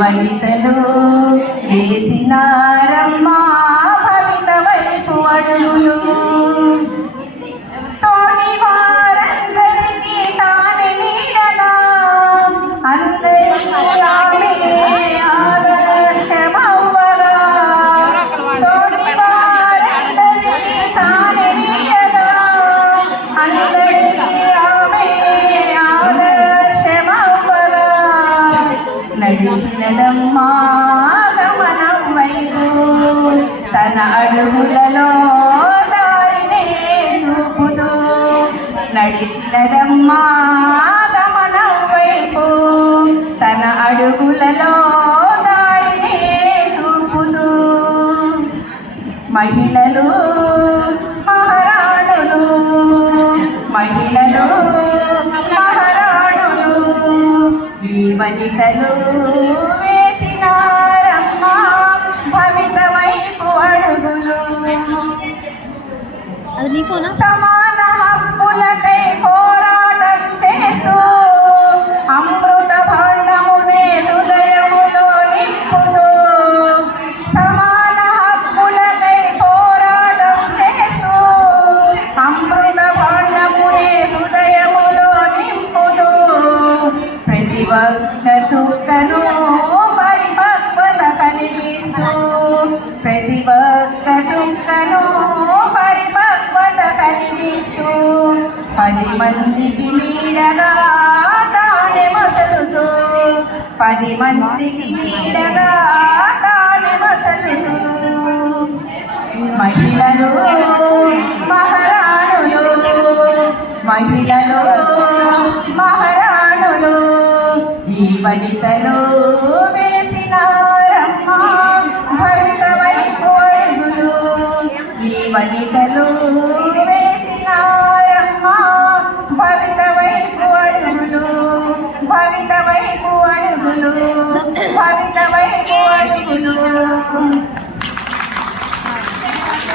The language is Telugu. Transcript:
వనితలో వేసినారమ్మా. నడిచినదమ్మా గమనం వైపు. తన అడుగులలో దారినే చూపుతూ నడిచినదమ్మా గమనం వైపు. తన అడుగులలో దారినే చూపుతూ మహిళలు వనితలు వేసినారమ్మా భవిత వైపు అడుగులు. అది నీ ఫోనా పది మందికి నీడగా తానే మసలుతూ. పది మందికి నీడగా తానే మసలుతూ. మహిళలు మహారాణులు మహిళలు మహారాణులు ఈ వనితలు వేసినారమ్మ. ఈ వనితలు వేసినారు. ಪುವಳುಗುಲು ಪವಿತವೈ ಪುವಳುಗುಲು